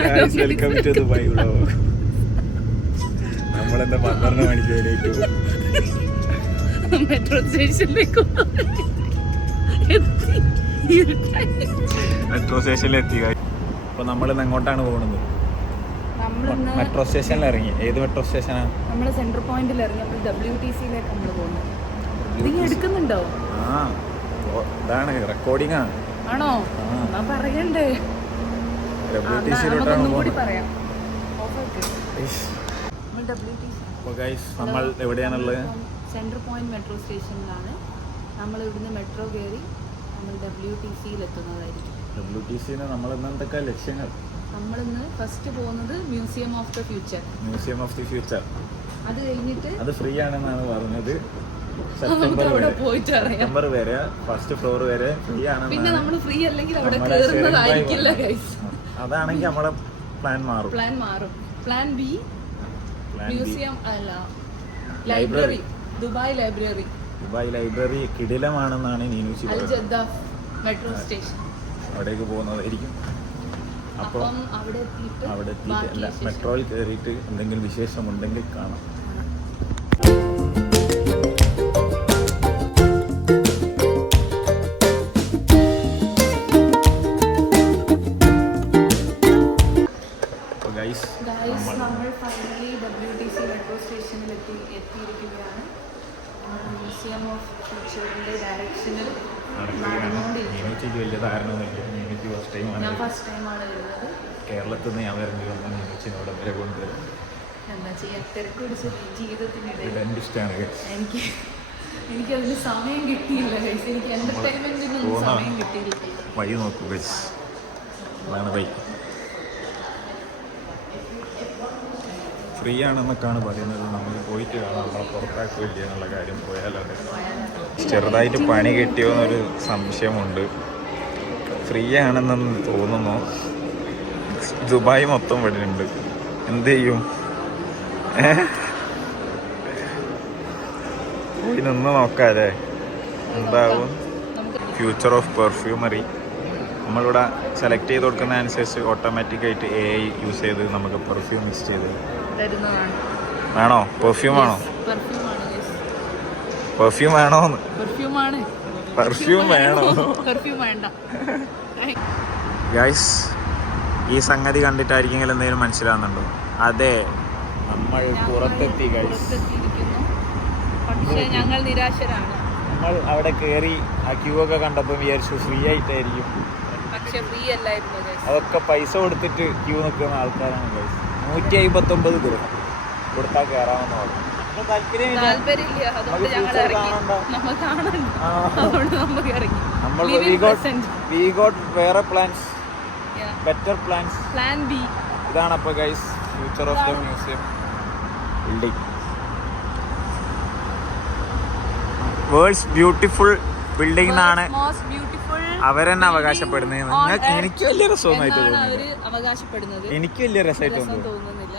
Welcome to Dubai vlog. നമ്മളെന്താ 12 മണിക്ക് എണീറ്റു മെട്രോ സ്റ്റേഷനിലേക്ക് മെട്രോ സ്റ്റേഷനിലെത്തി. അപ്പൊ നമ്മളിന്ന് എങ്ങോട്ടാണ് പോകുന്നത്? മെട്രോ സ്റ്റേഷനിൽ ഇറങ്ങി. ഏത് മെട്രോ സ്റ്റേഷനാണ്? നമ്മൾ സെൻട്രൽ പോയിന്റിൽ ഇറങ്ങി WTCയിലേക്ക് നമ്മൾ പോകുന്നത്. ഇത് എടുക്കുന്നുണ്ടോ? ആ ഇതാണ് റെക്കോർഡിംഗ് ആണ്. ആണോ? എന്നാ പറയണ്ടേ. പറയാം. നമ്മൾ എവിടെയാണുള്ളത്? സെൻട്രൽ പോയിന്റ് മെട്രോ സ്റ്റേഷനിലാണ്. നമ്മൾ ഇവിടുന്ന് മെട്രോ കയറി നമ്മൾ WTCയിൽ എത്തുന്നതായിരിക്കും. WTCന്ന് നമ്മൾ എന്തൊക്കെ ലക്ഷ്യങ്ങൾ? നമ്മളിന്ന് ഫസ്റ്റ് പോകുന്നത് museum of the future. Museum of the future. അത് കഴിഞ്ഞിട്ട് അത് ഫ്രീ ആണെന്നാണ് പറഞ്ഞത്. സെപ്റ്റംബർ വരെ ഫസ്റ്റ് ഫ്ലോർ വരെ ഫ്രീ ആണ്. പിന്നെ നമ്മൾ ഫ്രീ അല്ലെങ്കിൽ അവിടെ കേറുന്നതായിരിക്കില്ല ഗൈസ്. അതാണെങ്കിൽ നമ്മളെ പ്ലാൻ മാറും. പ്ലാൻ ബി മ്യൂസിയം അല്ല ലൈബ്രറി. ദുബായ് ലൈബ്രറി കിടിലമാണെന്നാണ് നീനുച്ചി പറയുന്നത്. മെട്രോ സ്റ്റേഷൻ അവിടേക്ക് പോകുന്നതായിരിക്കും. അപ്പം അവിടെ എത്തിയിട്ട് അല്ല മെട്രോയിൽ കയറിയിട്ട് എന്തെങ്കിലും വിശേഷമുണ്ടെങ്കിൽ കാണാം. നമ്മൾ ഫൈനലി WTC മെട്രോ സ്റ്റേഷനിൽ എത്തിയിരിക്കുകയാണ്. മ്യൂസിയം ഓഫ് ഫ്യൂച്ചറിന്റെ ഡയറക്ഷനിൽ ഞാൻ ഫസ്റ്റ് ടൈമാണ് വരുന്നത്. കേരളത്തിൽ നിന്ന് ഞാൻ വരേണ്ടി വന്ന നീനുച്ചിനോട് വരെ കൊണ്ടുവരും. എന്താ ചെയ്യാൻ, തിരക്ക് പിടിച്ച ജീവിതത്തിനിടയിൽ എനിക്കതിന് സമയം കിട്ടിയില്ല. എനിക്ക് എന്റർടൈൻമെന്റിനൊന്നും സമയം കിട്ടിയില്ല. വഴി നോക്കൂ ഗൈസ്, അതാണ് വഴി. ഫ്രീ ആണെന്നൊക്കെയാണ് പറയുന്നത്. നമ്മൾ പോയിട്ട് കാണാം നമ്മളെ പുറത്താക്കില്ല എന്നുള്ള കാര്യം. പോയാലത് ചെറുതായിട്ട് പണി കിട്ടിയോ എന്നൊരു സംശയമുണ്ട്. ഫ്രീ ആണെന്നൊന്നും തോന്നുന്നു. ദുബായ് മൊത്തം ഇവിടെ ഉണ്ട്. എന്ത് ചെയ്യും? പോയി നിന്ന് നോക്കാല്ലേ എന്താവും. ഫ്യൂച്ചർ ഓഫ് പെർഫ്യൂമറി നമ്മളിവിടെ സെലക്ട് ചെയ്ത് കൊടുക്കുന്ന അനുസരിച്ച് ഓട്ടോമാറ്റിക്കായിട്ട് AI യൂസ് ചെയ്ത് നമുക്ക് പെർഫ്യൂം മിക്സ് ചെയ്ത് വേണോ? പെർഫ്യൂം വേണോ? പെർഫ്യൂം വേണോ? പെർഫ്യൂം വേണോ? ഗൈസ്, ഈ സംഗതി കണ്ടിട്ടായിരിക്കും എന്തെങ്കിലും മനസ്സിലാവുന്നുണ്ടോ? അതെ, നമ്മൾ പുറത്തെത്തി ഗൈസ്. പക്ഷേ ഞങ്ങൾ നിരാശരാണ്. നമ്മൾ അവിടെ കയറി ആ ക്യൂ ഒക്കെ കണ്ടപ്പോൾ വിചാരിച്ചു ഫ്രീ ആയിട്ടായിരിക്കും. പക്ഷേ ഫ്രീ അല്ലായിരുന്നു. അതൊക്കെ പൈസ കൊടുത്തിട്ട് ക്യൂ നിൽക്കുന്ന ആൾക്കാരാണ് ഗൈസ്. 159 ദിർഹം കൊടുത്താൽ കയറാമെന്ന് പറഞ്ഞു. വേറെ plans, better plans. Plan B ഇതാണ് അപ്പോൾ guys future of the museum building. World's beautiful building എന്നാണ് അവരെന്നെ അവകാശപ്പെടുന്നത്. എനിക്ക് വലിയ രസമായിട്ട് തോന്നുന്നില്ല. എനിക്ക് വലിയ രസമായിട്ട് തോന്നുന്നില്ല.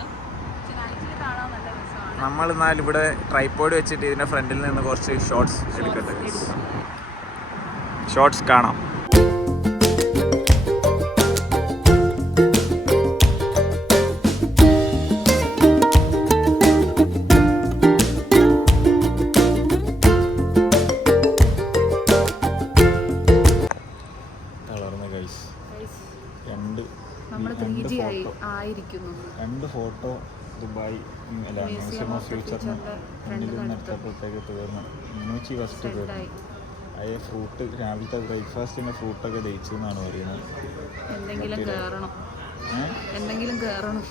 നമ്മൾ എന്നാൽ ഇവിടെ ട്രൈപോഡ് വെച്ചിട്ട് ഇതിന്റെ ഫ്രണ്ടിൽ നിന്ന് കുറച്ച് ഷോർട്സ് എടുക്കട്ടെ. ഷോർട്സ് കാണാം. രണ്ട് ഫോട്ടോ ദുബായ് അല്ല മ്യൂസിയം ഓഫ് ഫ്യൂച്ചറിന് ഫ്രണ്ടിൽ നിർത്തപ്പോഴത്തേക്ക് തീർന്നു. മുന്നൂറ്റി ഫസ്റ്റ് തീർന്നു. അയ്യ ഫ്രൂട്ട് രാവിലത്തെ ബ്രേക്ക്ഫാസ്റ്റിൻ്റെ ഫ്രൂട്ടൊക്കെ ദഹിച്ചു എന്നാണ് പറയുന്നത്. എന്തെങ്കിലും കയറണം,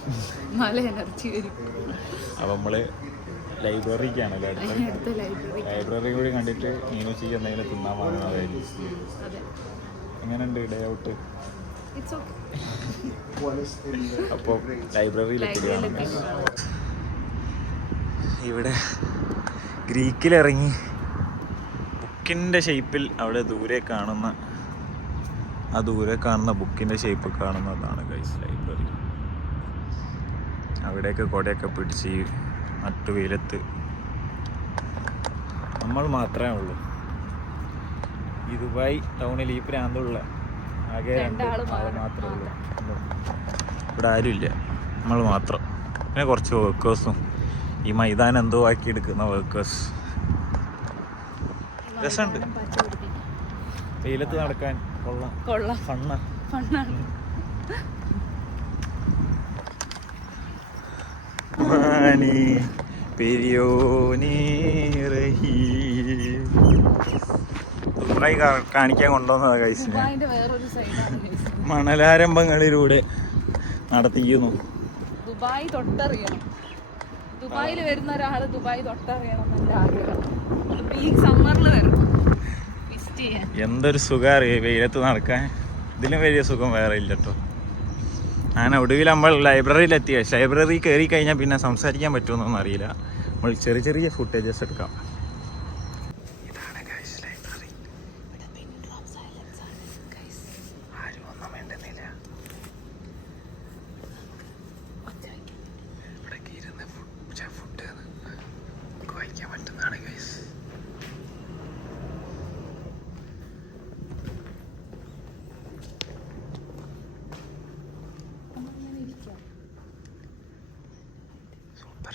നല്ല എനർജി വരും. അപ്പം നമ്മൾ ലൈബ്രറിക്കാണല്ലോ അടുത്ത ലൈബ്രറി കൂടി കണ്ടിട്ട് മീനുച്ചിക്ക് എന്തെങ്കിലും തിന്നാൻ വാങ്ങുന്നതായിരിക്കും. എങ്ങനെയുണ്ട് ഡേ ഔട്ട്? അപ്പോൾ ലൈബ്രറിയിലെത്തുകയാണ്. ഇവിടെ ഗ്രീക്കിലിറങ്ങി ബുക്കിൻ്റെ ഷേപ്പിൽ അവിടെ ദൂരെ കാണുന്ന ബുക്കിൻ്റെ ഷേപ്പ് കാണുന്നതാണ് ഗൈസ് ലൈബ്രറി. അവിടെയൊക്കെ കുടയൊക്കെ പിടിച്ച് നട്ടുവെയിലത്ത് നമ്മൾ മാത്രമേ ഉള്ളൂ ഈ ദുബായ് ടൗണിൽ. ഈ പ്രാന്തമുള്ള ആകെ 2 ആൾ മാത്രമേ ഉള്ളൂ. ഇവിടെ ആരുമില്ല, നമ്മൾ മാത്രം. പിന്നെ കുറച്ച് വർക്കേഴ്സും ഈ മൈതാനം എന്തോ ആക്കി എടുക്കുന്ന വർക്കേഴ്സ്. രസമുണ്ട് വെയിലത്ത് നടക്കാൻ. കൊള്ളാം, ഫണ്ണാണ്. പാനി പെരിയോനി റഹീം. ദുബായ് കാണിക്കാൻ കൊണ്ടുവന്നതാ ഗൈസിനെ. മണലാരംഭങ്ങളിലൂടെ നടത്തിക്കുന്നു. ദുബായ് തൊട്ടറിയണം. ദുബായിൽ വരുന്ന ഒരാള് ദുബായ് തൊട്ടറിയണം എന്റെ ആഗ്രഹം. പീക്ക് സമ്മറിൽ വരണം വിസിറ്റ് ചെയ്യാൻ. എന്തൊരു സുഖം അറിയ വെയിലത്ത് നടക്കാൻ. ഇതിലും വലിയ സുഖം വേറെ ഇല്ല കേട്ടോ. ഞാൻ ഒടുവിൽ നമ്മൾ ലൈബ്രറിയിലെത്തിയ. ലൈബ്രറി കയറി കഴിഞ്ഞാൽ പിന്നെ സംസാരിക്കാൻ പറ്റുമെന്നൊന്നും അറിയില്ല. നമ്മൾ ചെറിയ ചെറിയ ഫുട്ടേജസ് എടുക്കാം. ഇതാണ് ഗൈസ് ലൈബ്രറി. ആരും ഒന്നും വേണ്ടുന്നില്ല. ഇവിടേക്ക് ഇരുന്ന് ഫുഡ് വായിക്കാൻ പറ്റുന്നതാണ് ഗൈസ്.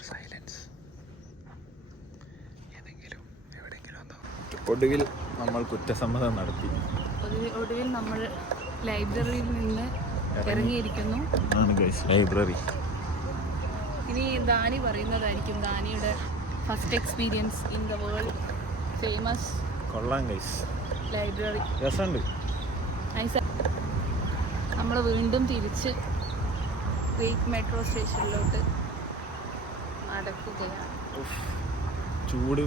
സൈലൻസ്. ഏതെങ്കിലും എവിടെയെങ്കിലും ഒന്നോ. ഒടുവിൽ നമ്മൾ കുറ്റസമ്മതം നടത്തി. ഒടുവിൽ നമ്മൾ ലൈബ്രറിയിൽ നിന്ന് ഇറങ്ങിയിരിക്കുന്നു. ലൈബ്രറി. ഇനി ദാനി പറയുന്നതായിരിക്കും ദാനിയുടെ first experience in the world famous. കൊള്ളാം ഗൈസ്, ലൈബ്രറി രസമുണ്ട്. നമ്മൾ വീണ്ടും തിരിച്ച് ഗ്രേറ്റ് മെട്രോ സ്റ്റേഷനിലോട്ട് നടക്കുകയാണ്. ചൂട്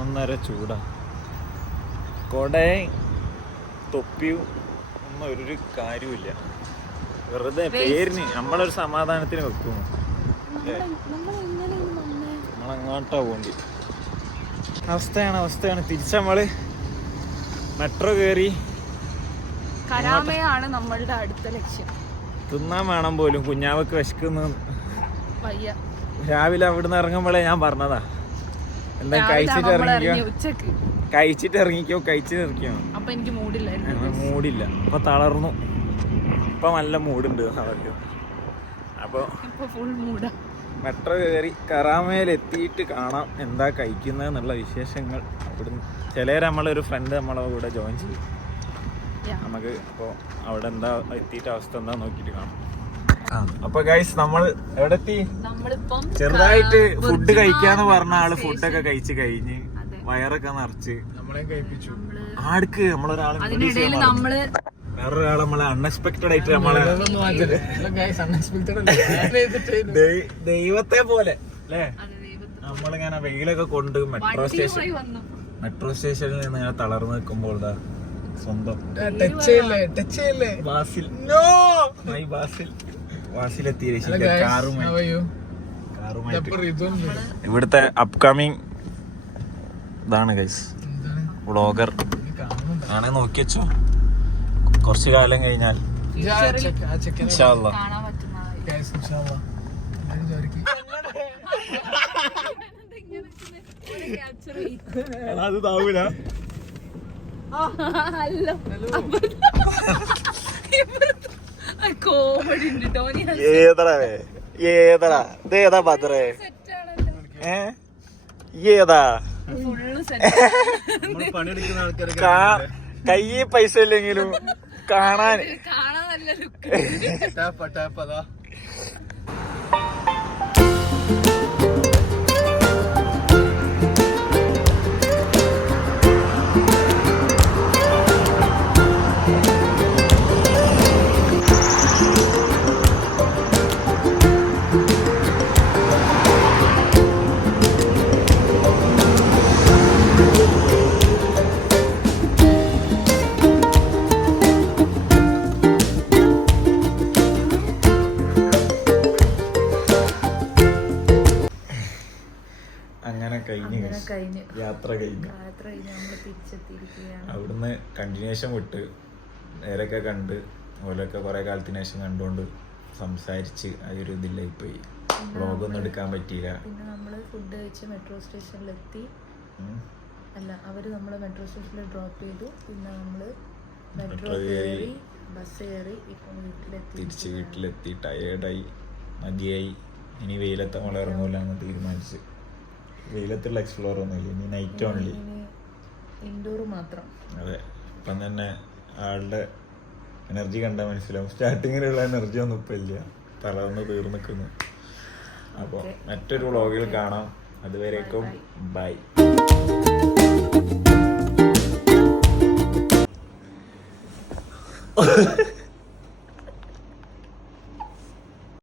ഒന്നര ചൂടാ. കൊടയും തൊപ്പിയും ഒന്നും ഒരു കാര്യമില്ല. വെറുതെ പേരിന് നമ്മളൊരു സമാധാനത്തിന് വെക്കുന്നു. നമ്മളങ്ങോട്ടാ പോണ്ടി. അവസ്ഥയാണ്. തിരിച്ച് നമ്മള് മെട്രോ കയറി. കരാമയാണ് നമ്മളുടെ അടുത്ത ലക്ഷ്യം. തിന്നാൻ വേണം പോലും. കുഞ്ഞാവക്ക് വിശക്കുന്നു. വയ്യ. രാവിലെ അവിടുന്ന് ഇറങ്ങുമ്പോഴേ ഞാൻ പറഞ്ഞതാ, എന്താ കഴിച്ചിട്ട് ഇറങ്ങിക്കോ. അപ്പൊ എനിക്ക് മൂടില്ല. അപ്പൊ തളർന്നു. ഇപ്പൊ നല്ല മൂടുണ്ട് അവർക്ക്. അപ്പൊ ഫുൾ മൂടാ. മെട്രോ കയറി കറാമയിലെത്തിയിട്ട് കാണാം എന്താ കഴിക്കുന്നത് എന്നുള്ള വിശേഷങ്ങൾ. അവിടുന്ന് ചിലർ നമ്മളൊരു ഫ്രണ്ട് നമ്മളെ കൂടെ ജോയിൻ ചെയ്യും. നമുക്ക് ഇപ്പോൾ അവിടെ എന്താ എത്തിയിട്ട് അവസ്ഥ എന്താ നോക്കിയിട്ട് കാണാം. അപ്പൊ ഗൈസ് നമ്മൾ എവിടെ എത്തി? ചെറുതായിട്ട് ഫുഡ് കഴിക്കാന്ന് പറഞ്ഞ ആള് ഫുഡൊക്കെ കഴിച്ച് കഴിഞ്ഞ് വയറൊക്കെ നിറച്ച് നമ്മളെ കഴിപ്പിച്ചു. ആർക്ക് നമ്മളൊരാളെ വേറൊരാളെ നമ്മളെ അൺഎക്സ്പെക്ടഡ് ആയിട്ട് നമ്മളെ ദൈവത്തെ പോലെ അല്ലേ നമ്മളിങ്ങനെ വെയിലൊക്കെ കൊണ്ട് മെട്രോ സ്റ്റേഷനിൽ നിന്ന് ഇങ്ങനെ തളർന്നു നിൽക്കുമ്പോൾ സ്വന്തം ഇവിടുത്തെ അപ്കമിങ് ഇതാണ് ഗൈസ്, വ്ളോഗർ ആണ്. നോക്കി വെച്ചോ, കുറച്ചു കാലം കഴിഞ്ഞാൽ ഇൻഷാ അല്ലാഹ് അത് താവൂല. ഏതാ ഭദ്രേ ഏതാ കയ്യിൽ പൈസ ഇല്ലെങ്കിലും കാണാൻ യാത്ര കഴിഞ്ഞു. അവിടുന്ന് കണ്ടിന്യൂഷൻ വിട്ട് നേരൊക്കെ കണ്ട് ഓലൊക്കെ കുറെ കാലത്തിന് ശേഷം കണ്ടുകൊണ്ട് സംസാരിച്ച് അതൊരു ഇതിലായി പോയി. വ്ളോഗൊന്നും എടുക്കാൻ പറ്റിയില്ല. പിന്നെ നമ്മള് ഫുഡ് കഴിച്ച് മെട്രോ സ്റ്റേഷനിലെത്തി. അവര് നമ്മളെ മെട്രോ സ്റ്റേഷനിൽ ഡ്രോപ്പ് ചെയ്തു. പിന്നെ നമ്മള് മെട്രോ കയറി ബസ് കയറി ഇപ്പം വീട്ടിലെത്തി. തിരിച്ച് വീട്ടിലെത്തി ടയേർഡായി മതിയായി. ഇനി വെയിലത്ത് നമ്മൾ ഇറങ്ങൂല എന്ന് തീരുമാനിച്ച്. വെയിലത്തുള്ള എക്സ്പ്ലോർ ഒന്നുമില്ല, ഇനി നൈറ്റ് ഓൺലി, ഇൻഡോർ മാത്രം. അതെ. ഇപ്പം തന്നെ ആളുടെ എനർജി കണ്ടാൽ മനസ്സിലാവും. സ്റ്റാർട്ടിങ്ങിലുള്ള എനർജി ഒന്നും ഇപ്പം ഇല്ല, തളർന്ന് തീർന്നിക്കുന്നു. അപ്പോൾ മറ്റൊരു വ്ളോഗിൽ കാണാം. അതുവരേക്കും ബൈ.